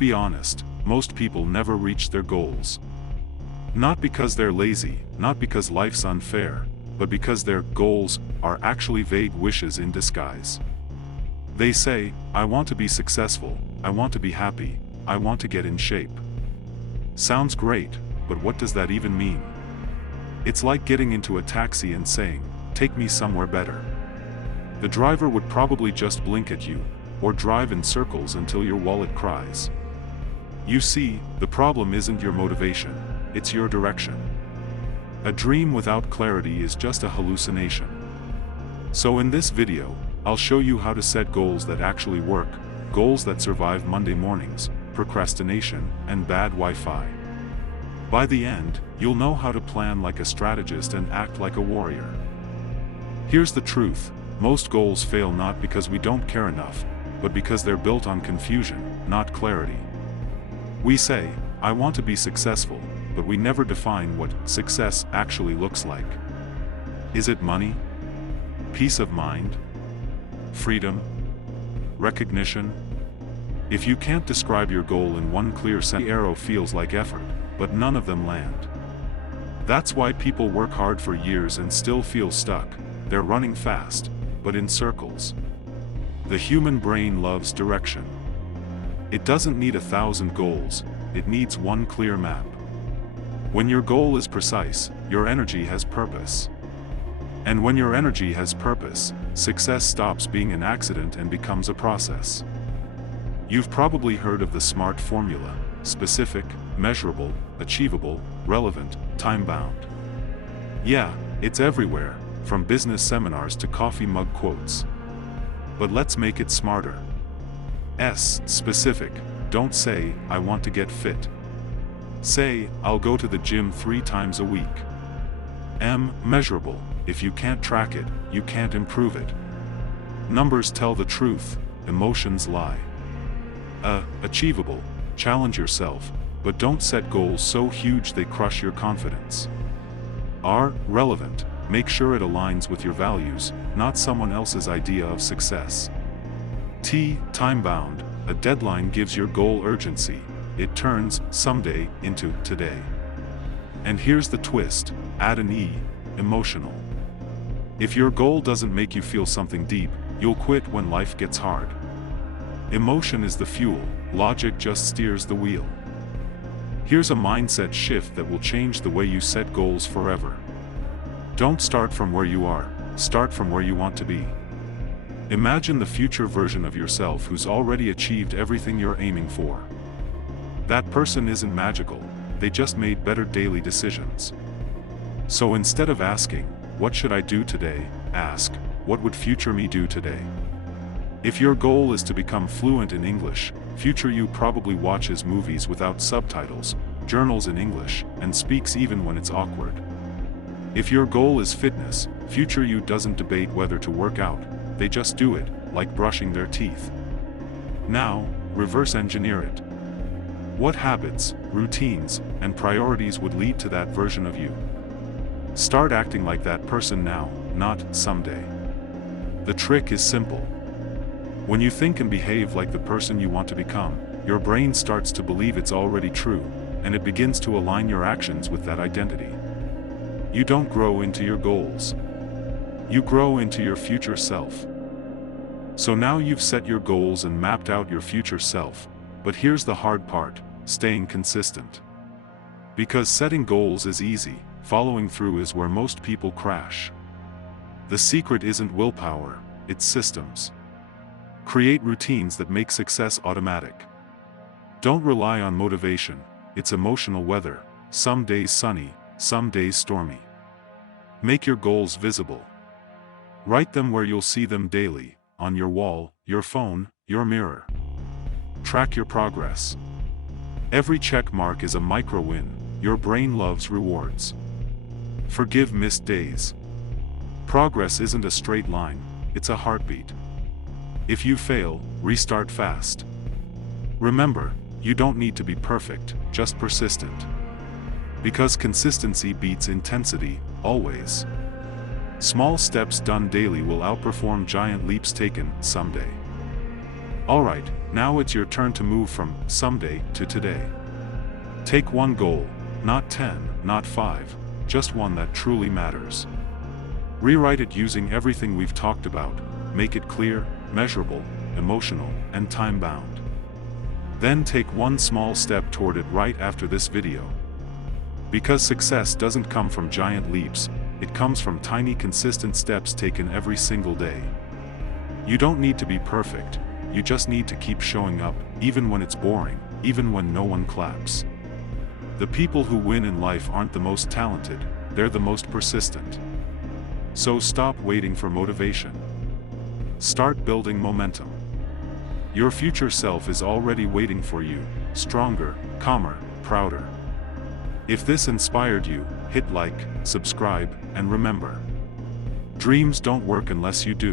be honest, most people never reach their goals. Not because they're lazy, not because life's unfair, but because their goals are actually vague wishes in disguise. They say, I want to be successful, I want to be happy, I want to get in shape. Sounds great, but what does that even mean? It's like getting into a taxi and saying, take me somewhere better. The driver would probably just blink at you, or drive in circles until your wallet cries. You see, the problem isn't your motivation, it's your direction. A dream without clarity is just a hallucination. So in this video, I'll show you how to set goals that actually work, goals that survive Monday mornings, procrastination, and bad Wi-Fi. By the end, you'll know how to plan like a strategist and act like a warrior. Here's the truth, most goals fail not because we don't care enough, but because they're built on confusion, not clarity. We say, I want to be successful, but we never define what success actually looks like. Is it money? Peace of mind? Freedom? Recognition? If you can't describe your goal in one clear sentence, the arrow feels like effort, but none of them land. That's why people work hard for years and still feel stuck. They're running fast, but in circles. The human brain loves direction. It doesn't need 1,000 goals, it needs one clear map. When your goal is precise, your energy has purpose. And when your energy has purpose, success stops being an accident and becomes a process. You've probably heard of the SMART formula: specific, measurable, achievable, relevant, time-bound. Yeah, it's everywhere, from business seminars to coffee mug quotes. But let's make it smarter. S. Specific. Don't say, I want to get fit. Say, I'll go to the gym 3 times a week. M. Measurable. If you can't track it, you can't improve it. Numbers tell the truth, emotions lie. Achievable. Challenge yourself, but don't set goals so huge they crush your confidence. R. Relevant. Make sure it aligns with your values, not someone else's idea of success. T. Time-bound. A deadline gives your goal urgency. It turns someday into today. And here's the twist, add an E, emotional. If your goal doesn't make you feel something deep, you'll quit when life gets hard. Emotion is the fuel, logic just steers the wheel. Here's a mindset shift that will change the way you set goals forever. Don't start from where you are, start from where you want to be. Imagine the future version of yourself who's already achieved everything you're aiming for. That person isn't magical, they just made better daily decisions. So instead of asking, what should I do today, ask, what would future me do today? If your goal is to become fluent in English, future you probably watches movies without subtitles, journals in English, and speaks even when it's awkward. If your goal is fitness, future you doesn't debate whether to work out, they just do it, like brushing their teeth. Now, reverse engineer it. What habits, routines, and priorities would lead to that version of you? Start acting like that person now, not someday. The trick is simple. When you think and behave like the person you want to become, your brain starts to believe it's already true, and it begins to align your actions with that identity. You don't grow into your goals. You grow into your future self. So now you've set your goals and mapped out your future self, but here's the hard part, staying consistent. Because setting goals is easy, following through is where most people crash. The secret isn't willpower, it's systems. Create routines that make success automatic. Don't rely on motivation, it's emotional weather, some days sunny, some days stormy. Make your goals visible. Write them where you'll see them daily, on your wall, your phone, your mirror. Track your progress. Every check mark is a micro win, your brain loves rewards. Forgive missed days. Progress isn't a straight line, it's a heartbeat. If you fail, restart fast. Remember, you don't need to be perfect, just persistent. Because consistency beats intensity, always. Small steps done daily will outperform giant leaps taken someday. Alright, Now it's your turn to move from someday to today. Take one goal, not 10, not 5, just one that truly matters. Rewrite it using everything we've talked about, make it clear, measurable, emotional, and time-bound. Then take one small step toward it right after this video. Because success doesn't come from giant leaps, it comes from tiny consistent steps taken every single day. You don't need to be perfect, you just need to keep showing up, even when it's boring, even when no one claps. The people who win in life aren't the most talented, they're the most persistent. So stop waiting for motivation. Start building momentum. Your future self is already waiting for you, stronger, calmer, prouder. If this inspired you, hit like, subscribe, and remember, dreams don't work unless you do.